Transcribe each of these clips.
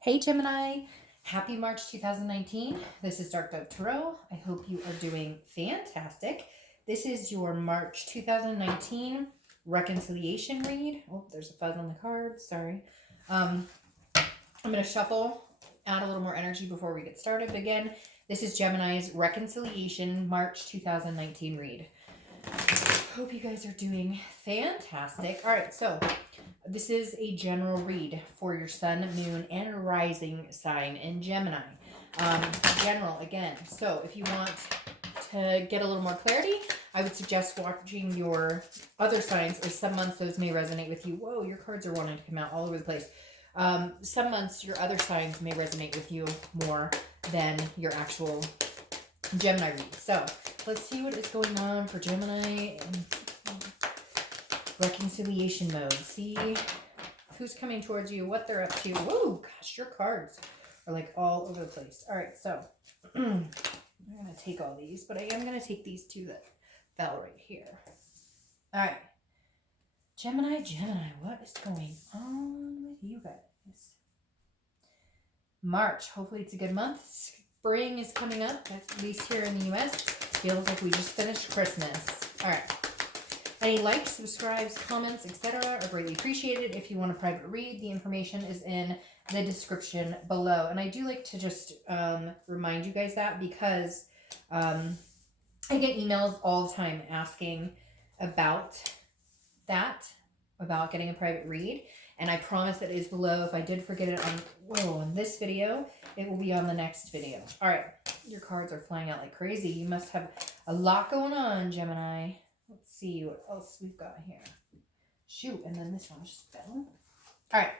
Hey Gemini, happy March 2019. This is Dark Dove Tarot. I hope you are doing fantastic. This is your March 2019 reconciliation read. Oh, there's a fuzz on the card. Sorry. I'm going to shuffle, add a little more energy before we get started. But again, this is Gemini's reconciliation March 2019 read. Hope you guys are doing fantastic. All right, so this is a general read for your sun, moon, and rising sign in Gemini. General again. So if you want to get a little more clarity, I would suggest watching your other signs, or some months those may resonate with you. Whoa, your cards are wanting to come out all over the place. Some months your other signs may resonate with you more than your actual Gemini read. So let's see what is going on for Gemini in reconciliation mode. See who's coming towards you, what they're up to. Whoa, gosh, your cards are like all over the place. All right, so I'm going to take all these, but I am going to take these two that fell right here. All right. Gemini, what is going on with you guys? March, hopefully it's a good month. Spring is coming up, at least here in the US. Feels like we just finished Christmas. All right. Any likes, subscribes, comments, etc. are greatly appreciated. If you want a private read, the information is in the description below. And I do like to just remind you guys that because I get emails all the time asking about that, about getting a private read. And I promise that it is below. If I did forget it on this video, it will be on the next video. All right, your cards are flying out like crazy. You must have a lot going on, Gemini. Let's see what else we've got here. Shoot, and then this one just fell. All right,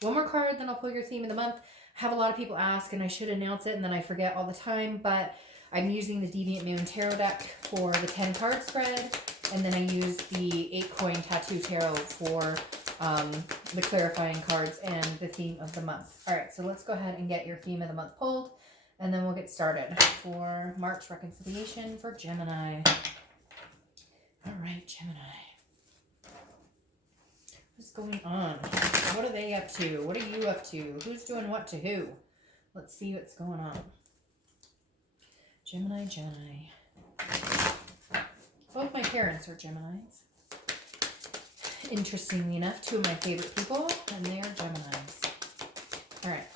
one more card, then I'll pull your theme of the month. I have a lot of people ask, and I should announce it, and then I forget all the time, but I'm using the Deviant Moon Tarot deck for the 10-card spread, and then I use the 8-coin Tattoo Tarot for the clarifying cards and the theme of the month. All right, so let's go ahead and get your theme of the month pulled, and then we'll get started for March reconciliation for Gemini. All right, Gemini. What's going on? What are they up to? What are you up to? Who's doing what to who? Let's see what's going on. Gemini. Both my parents are Geminis. Interestingly enough, two of my favorite people, and they are Geminis. All right.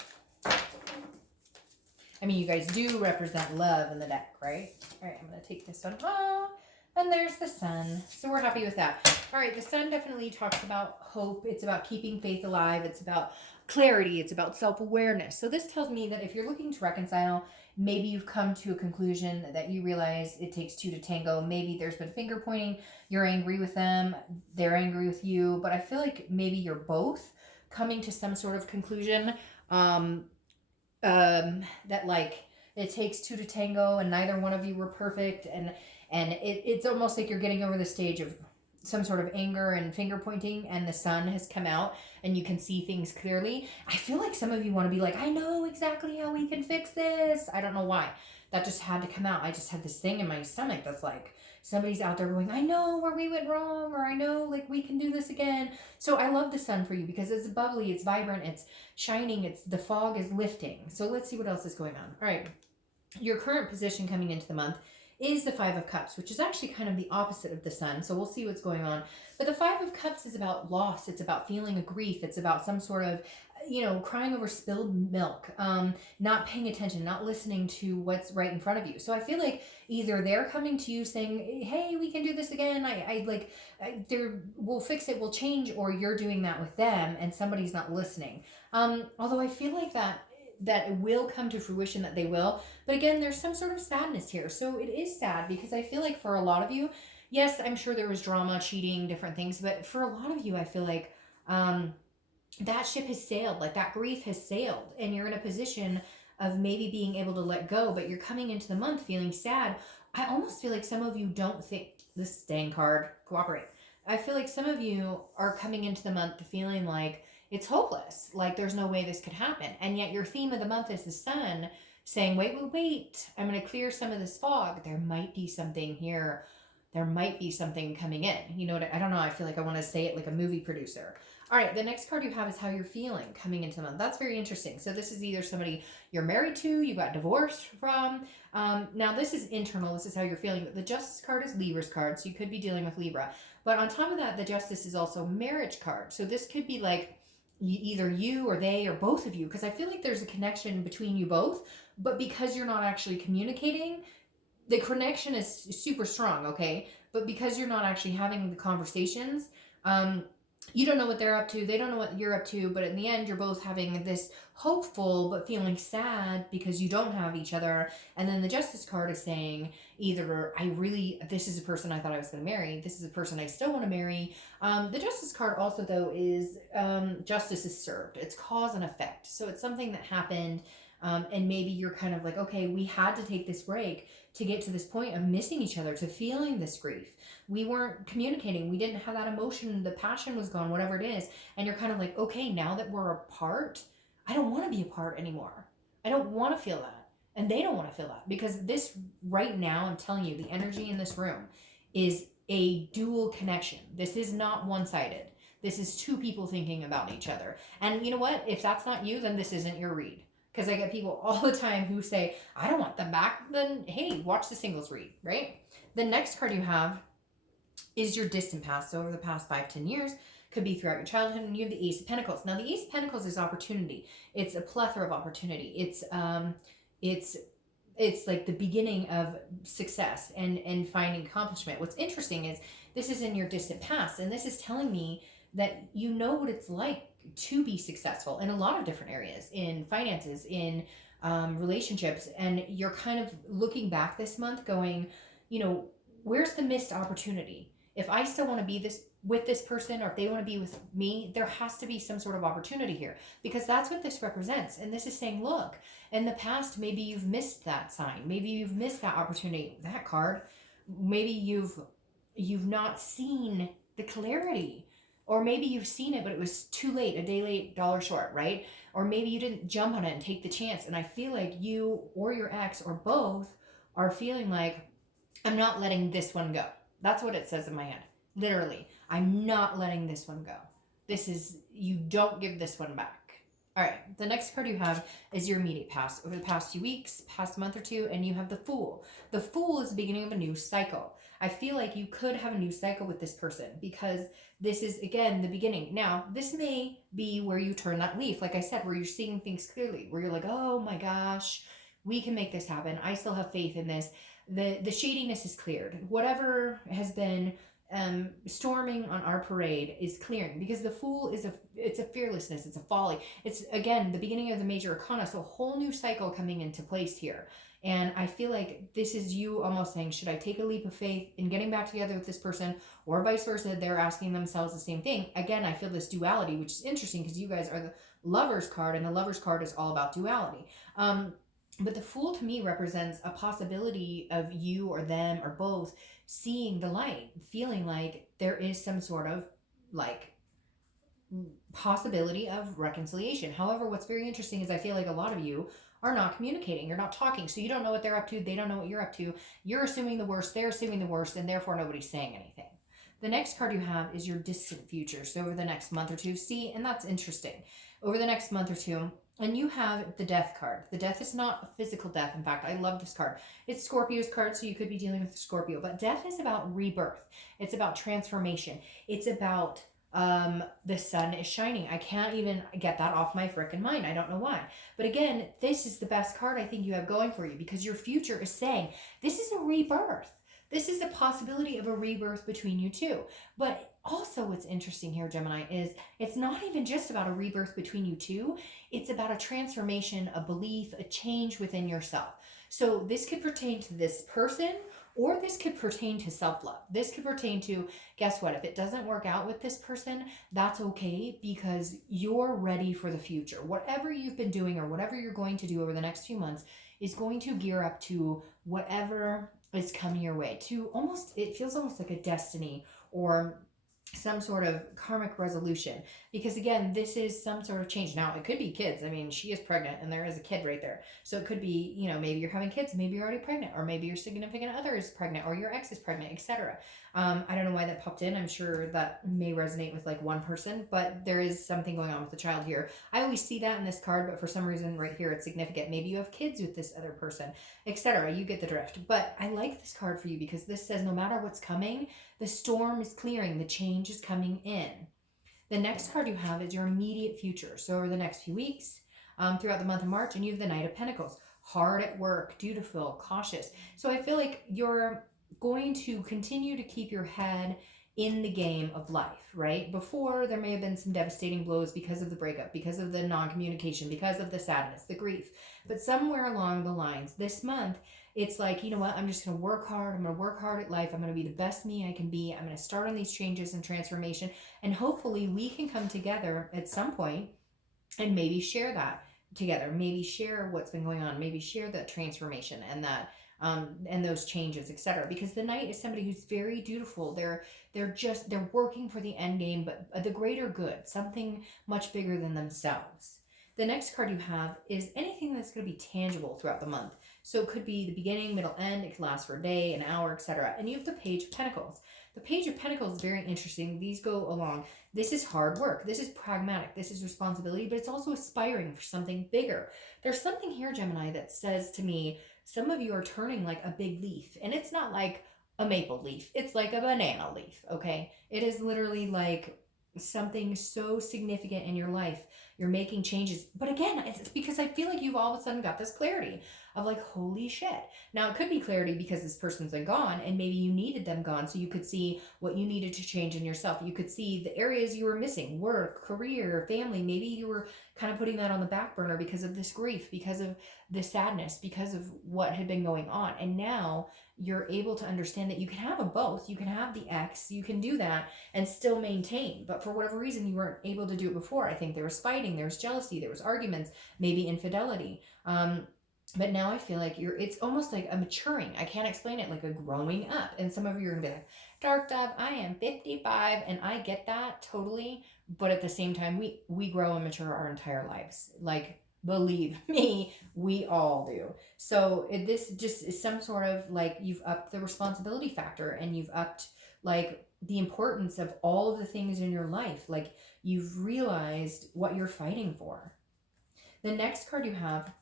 I mean, you guys do represent love in the deck, right? All right, I'm going to take this one. Oh, and there's the sun. So we're happy with that. All right, the sun definitely talks about hope. It's about keeping faith alive. It's about clarity. It's about self-awareness. So this tells me that if you're looking to reconcile, maybe you've come to a conclusion that you realize it takes two to tango. Maybe there's been finger pointing. You're angry with them. They're angry with you. But I feel like maybe you're both coming to some sort of conclusion that like it takes two to tango and neither one of you were perfect. And it's almost like you're getting over the stage of some sort of anger and finger pointing, and the sun has come out and you can see things clearly. I feel like some of you want to be like, I know exactly how we can fix this. I don't know why. That just had to come out. I just had this thing in my stomach that's like, somebody's out there going, I know where we went wrong, or I know like we can do this again. So I love the sun for you because it's bubbly, it's vibrant, it's shining, it's the fog is lifting. So let's see what else is going on. All right. Your current position coming into the month is the Five of Cups, which is actually kind of the opposite of the sun. So we'll see what's going on. But the Five of Cups is about loss. It's about feeling a grief. It's about some sort of, crying over spilled milk, not paying attention, not listening to what's right in front of you. So I feel like either they're coming to you saying, hey, we can do this again. We'll fix it, we'll change, or you're doing that with them and somebody's not listening. Although I feel like that it will come to fruition, that they will. But again, there's some sort of sadness here. So it is sad because I feel like for a lot of you, yes, I'm sure there was drama, cheating, different things. But for a lot of you, I feel like that ship has sailed, like that grief has sailed. And you're in a position of maybe being able to let go, but you're coming into the month feeling sad. I almost feel like some of you don't think, this staying card, cooperate. I feel like some of you are coming into the month feeling like it's hopeless, like there's no way this could happen. And yet your theme of the month is the sun saying, wait, I'm going to clear some of this fog. There might be something here. There might be something coming in. You know what? I don't know. I feel like I want to say it like a movie producer. All right, the next card you have is how you're feeling coming into the month. That's very interesting. So this is either somebody you're married to, you got divorced from. Now this is internal. This is how you're feeling. But the Justice card is Libra's card, so you could be dealing with Libra. But on top of that, the Justice is also marriage card. So this could be like either you or they or both of you, because I feel like there's a connection between you both. But because you're not actually communicating, the connection is super strong, okay? But because you're not actually having the conversations, you don't know what they're up to, they don't know what you're up to, but in the end you're both having this hopeful but feeling sad because you don't have each other. And then the Justice card is saying either this is a person I thought I was going to marry, this is a person I still want to marry. The Justice card also though is justice is served. It's cause and effect. So it's something that happened, and maybe you're kind of like, okay, we had to take this break to get to this point of missing each other, to feeling this grief. We weren't communicating. We didn't have that emotion. The passion was gone, whatever it is. And you're kind of like, okay, now that we're apart, I don't want to be apart anymore. I don't want to feel that. And they don't want to feel that, because this right now, I'm telling you, the energy in this room is a dual connection. This is not one-sided. This is two people thinking about each other. And you know what? If that's not you, then this isn't your read. Because I get people all the time who say, I don't want them back. Then, hey, watch the singles read, right? The next card you have is your distant past. So over the past 5-10 years, could be throughout your childhood, and you have the Ace of Pentacles. Now, the Ace of Pentacles is opportunity. It's a plethora of opportunity. It's like the beginning of success and finding accomplishment. What's interesting is this is in your distant past, and this is telling me that you know what it's like to be successful in a lot of different areas, in finances, in relationships. And you're kind of looking back this month going, where's the missed opportunity? If I still want to be with this person, or if they want to be with me, there has to be some sort of opportunity here, because that's what this represents. And this is saying, look, in the past, maybe you've missed that sign. Maybe you've missed that opportunity, that card. Maybe you've not seen the clarity. Or maybe you've seen it, but it was too late, a day late, dollar short, right? Or maybe you didn't jump on it and take the chance. And I feel like you or your ex or both are feeling like, I'm not letting this one go. That's what it says in my hand. Literally, I'm not letting this one go. You don't give this one back. All right, the next card you have is your immediate past, over the past few weeks, past month or two, and you have the Fool. The Fool is the beginning of a new cycle. I feel like you could have a new cycle with this person, because this is, again, the beginning. Now, this may be where you turn that leaf, like I said, where you're seeing things clearly, where you're like, oh my gosh, we can make this happen. I still have faith in this. The shadiness is cleared. Whatever has been storming on our parade is clearing, because the Fool it's a fearlessness, it's a folly. It's, again, the beginning of the major arcana, so a whole new cycle coming into place here. And I feel like this is you almost saying, should I take a leap of faith in getting back together with this person, or vice versa? They're asking themselves the same thing. Again, I feel this duality, which is interesting, because you guys are the Lovers card, and the Lovers card is all about duality. But the Fool to me represents a possibility of you or them or both seeing the light, feeling like there is some sort of like possibility of reconciliation. However, what's very interesting is I feel like a lot of you are not communicating. You're not talking. So you don't know what they're up to. They don't know what you're up to. You're assuming the worst. They're assuming the worst. And therefore nobody's saying anything. The next card you have is your distant future. So over the next month or two, and that's interesting. Over the next month or two, and you have the Death card. The Death is not a physical death. In fact, I love this card. It's Scorpio's card, so you could be dealing with Scorpio. But death is about rebirth. It's about transformation. It's about the sun is shining. I can't even get that off my frickin' mind. I don't know why. But again, this is the best card I think you have going for you, because your future is saying this is a rebirth. This is a possibility of a rebirth between you two. But also what's interesting here, Gemini, is it's not even just about a rebirth between you two. It's about a transformation, a belief, a change within yourself. So this could pertain to this person, or this could pertain to self-love. This could pertain to, guess what? If it doesn't work out with this person, that's okay, because you're ready for the future. Whatever you've been doing or whatever you're going to do over the next few months is going to gear up to whatever is coming your way. It feels almost like a destiny or some sort of karmic resolution, because again, this is some sort of change. Now, it could be kids. I mean, she is pregnant and there is a kid right there. So it could be, maybe you're having kids, maybe you're already pregnant, or maybe your significant other is pregnant, or your ex is pregnant, etc. I don't know why that popped in. I'm sure that may resonate with like one person, but there is something going on with the child here. I always see that in this card, but for some reason right here it's significant. Maybe you have kids with this other person, etc. You get the drift. But I like this card for you because this says no matter what's coming, the storm is clearing, the change is coming in. The next card you have is your immediate future. So over the next few weeks, throughout the month of March, and you have the Knight of Pentacles. Hard at work, dutiful, cautious. So I feel like you're going to continue to keep your head in the game of life, right? Before, there may have been some devastating blows because of the breakup, because of the non-communication, because of the sadness, the grief. But somewhere along the lines, this month, it's like, you know what? I'm just going to work hard. I'm going to work hard at life. I'm going to be the best me I can be. I'm going to start on these changes and transformation. And hopefully we can come together at some point and maybe share that together, maybe share what's been going on, maybe share that transformation and that and those changes, etc. Because the Knight is somebody who's very dutiful. They're working for the end game, but the greater good, something much bigger than themselves. The next card you have is anything that's going to be tangible throughout the month. So it could be the beginning, middle, end. It could last for a day, an hour, etc. And you have the Page of Pentacles. The Page of Pentacles is very interesting. These go along. This is hard work. This is pragmatic. This is responsibility, but it's also aspiring for something bigger. There's something here, Gemini, that says to me, some of you are turning like a big leaf. And it's not like a maple leaf. It's like a banana leaf, okay? It is literally like something so significant in your life. You're making changes. But again, it's because I feel like you've all of a sudden got this clarity of like, holy shit. Now, it could be clarity because this person's been gone and maybe you needed them gone so you could see what you needed to change in yourself. You could see the areas you were missing, work, career, family. Maybe you were kind of putting that on the back burner because of this grief, because of the sadness, because of what had been going on. And now you're able to understand that you can have them both. You can have the X, you can do that and still maintain. But for whatever reason, you weren't able to do it before. I think there was fighting, there was jealousy, there was arguments, maybe infidelity. But now I feel like it's almost like a maturing. I can't explain it, like a growing up. And some of you are going to be like, Dark Dove, I am 55. And I get that totally. But at the same time, we grow and mature our entire lives. Like, believe me, we all do. So this just is some sort of like, you've upped the responsibility factor and you've upped like the importance of all of the things in your life. Like, you've realized what you're fighting for. The next card you have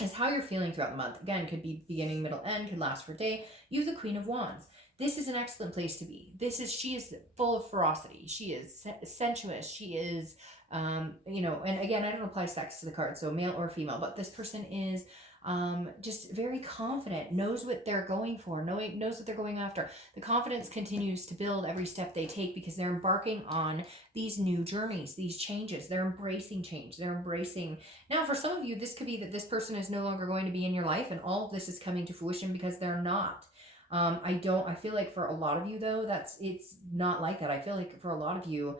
is how you're feeling throughout the month. Again, could be beginning, middle, end, could last for a day. You have the Queen of Wands. This is an excellent place to be. She is full of ferocity. She is sensuous. She is, and again, I don't apply sex to the card, so male or female, but this person is just very confident, knows what they're going for, knows what they're going after. The confidence continues to build every step they take because they're embarking on these new journeys, these changes. They're embracing change. They're embracing. Now, for some of you, this could be that this person is no longer going to be in your life and all of this is coming to fruition because they're not. I feel like for a lot of you though, it's not like that. I feel like for a lot of you,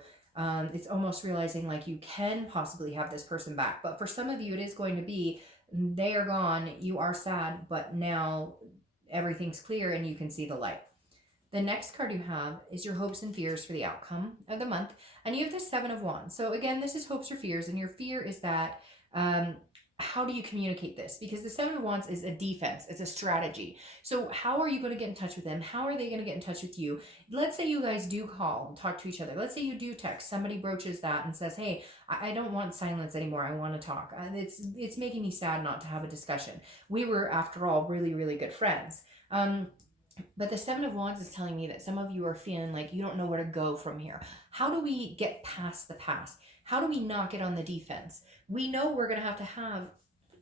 it's almost realizing like you can possibly have this person back. But for some of you, it is going to be, they are gone, you are sad, but now everything's clear and you can see the light. The next card you have is your hopes and fears for the outcome of the month. And you have the Seven of Wands. So again, this is hopes or fears. And your fear is that, how do you communicate this? Because the Seven of Wands is a defense. It's a strategy. So how are you going to get in touch with them? How are they going to get in touch with you? Let's say you guys do call and talk to each other. Let's say you do text. Somebody broaches that and says, hey, I don't want silence anymore. I want to talk. It's making me sad not to have a discussion. We were, after all, really, really good friends. But the Seven of Wands is telling me that some of you are feeling like you don't know where to go from here. How do we get past the past? How do we not get on the defense? We know we're going to have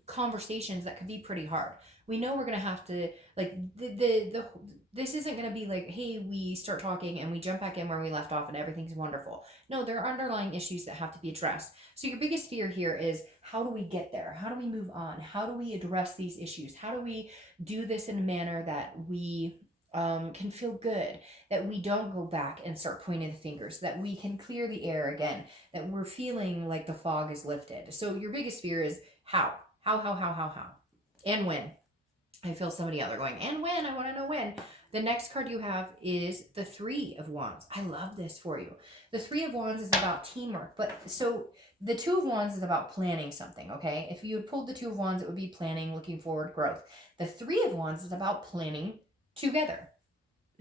conversations that could be pretty hard. We know we're going to have to, like, this isn't going to be like, hey, we start talking and we jump back in where we left off and everything's wonderful. No, there are underlying issues that have to be addressed. So your biggest fear here is, how do we get there? How do we move on? How do we address these issues? How do we do this in a manner that we can feel good, that we don't go back and start pointing the fingers, that we can clear the air again, that we're feeling like the fog is lifted. So your biggest fear is how, and when. I feel somebody out there going, and when, I want to know when. The next card you have is the Three of Wands. I love this for you. The Three of Wands is about teamwork, but so the Two of Wands is about planning something, okay? If you had pulled the Two of Wands, it would be planning, looking forward, growth. The Three of Wands is about planning together.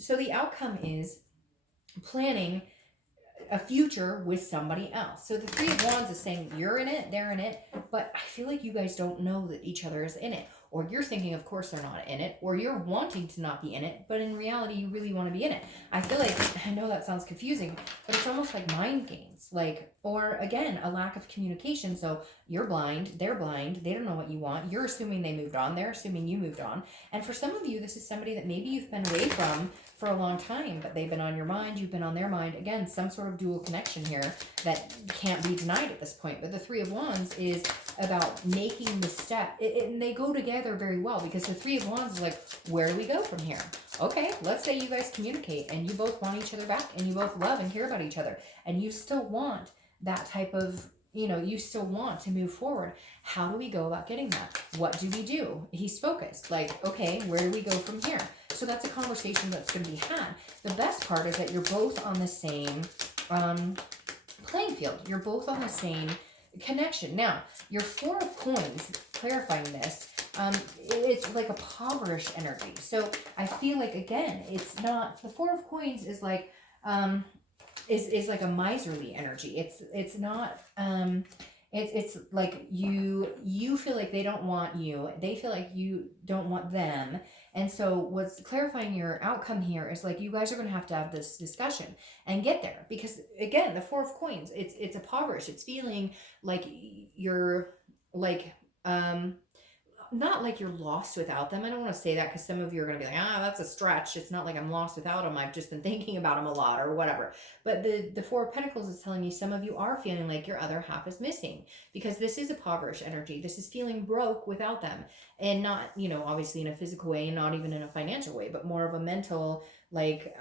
So the outcome is planning a future with somebody else. So the Three of Wands is saying you're in it, they're in it, but I feel like you guys don't know that each other is in it. Or you're thinking, of course, they're not in it, or you're wanting to not be in it, but in reality, you really want to be in it. I feel like, I know that sounds confusing, but it's almost like mind games. Like, or again, a lack of communication. So you're blind, they're blind, they don't know what you want. You're assuming they moved on, they're assuming you moved on. And for some of you, this is somebody that maybe you've been away from for a long time, but they've been on your mind, you've been on their mind. Again, some sort of dual connection here that can't be denied at this point. But the Three of Wands is about making the step, and they go together very well, because the Three of Wands is like, where do we go from here? Okay, let's say you guys communicate and you both want each other back and you both love and care about each other and you still want that type of, you still want to move forward. How do we go about getting that? What do we do? He's focused. Like, okay, where do we go from here? So that's a conversation that's going to be had. The best part is that you're both on the same playing field. You're both on the same connection. Now, your Four of Coins, clarifying this, it's like a impoverished energy. So I feel like, again, it's not, the Four of Coins is like, is like a miserly energy. It's not, it's like you feel like they don't want you. They feel like you don't want them. And so what's clarifying your outcome here is like, you guys are going to have this discussion and get there, because again, the Four of Coins, it's impoverished. It's feeling like you're like, not like you're lost without them. I don't want to say that, because some of you are going to be like, that's a stretch. It's not like I'm lost without them. I've just been thinking about them a lot or whatever. But the Four of Pentacles is telling me some of you are feeling like your other half is missing, because this is a impoverished energy. This is feeling broke without them, and not, obviously in a physical way and not even in a financial way, but more of a mental, like,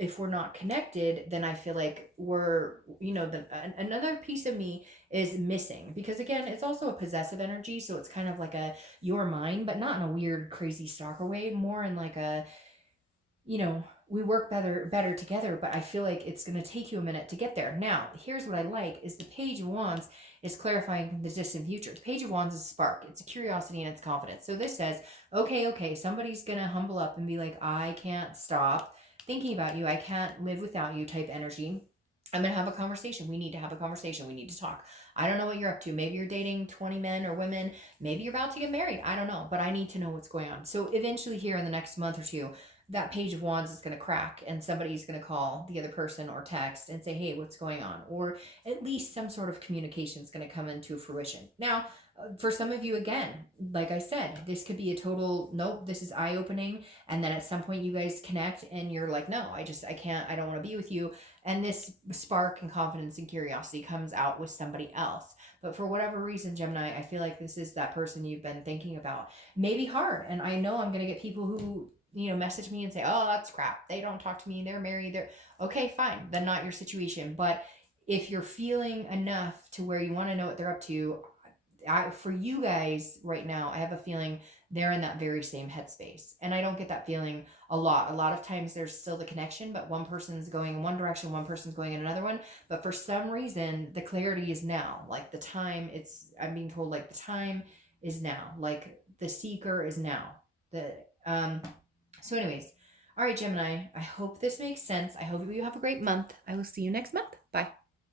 if we're not connected, then I feel like we're, another piece of me is missing, because again, it's also a possessive energy. So it's kind of like a, you're mine, but not in a weird, crazy stalker way, more in like a, we work better together, but I feel like it's going to take you a minute to get there. Now, here's what I like is the Page of Wands is clarifying the distant future. The Page of Wands is a spark. It's a curiosity and it's confidence. So this says, okay, somebody's going to humble up and be like, I can't stop thinking about you. I can't live without you type energy. I'm going to have a conversation. We need to have a conversation. We need to talk. I don't know what you're up to. Maybe you're dating 20 men or women. Maybe you're about to get married. I don't know, but I need to know what's going on. So eventually here in the next month or two, that Page of Wands is going to crack and somebody's going to call the other person or text and say, hey, what's going on? Or at least some sort of communication is going to come into fruition. Now, for some of you, again, like I said, this could be a total, nope, this is eye-opening. And then at some point you guys connect and you're like, no, I can't, I don't want to be with you. And this spark and confidence and curiosity comes out with somebody else. But for whatever reason, Gemini, I feel like this is that person you've been thinking about. Maybe hard. And I know I'm going to get people who, message me and say, oh, that's crap. They don't talk to me. They're married. They're okay, fine. Then not your situation. But if you're feeling enough to where you want to know what they're up to, for you guys right now, I have a feeling they're in that very same headspace. And I don't get that feeling a lot. A lot of times there's still the connection, but one person's going in one direction, one person's going in another one. But for some reason, the clarity is now. Like the time, I'm being told like the time is now. Like the seeker is now. So anyways, all right, Gemini, I hope this makes sense. I hope you have a great month. I will see you next month. Bye.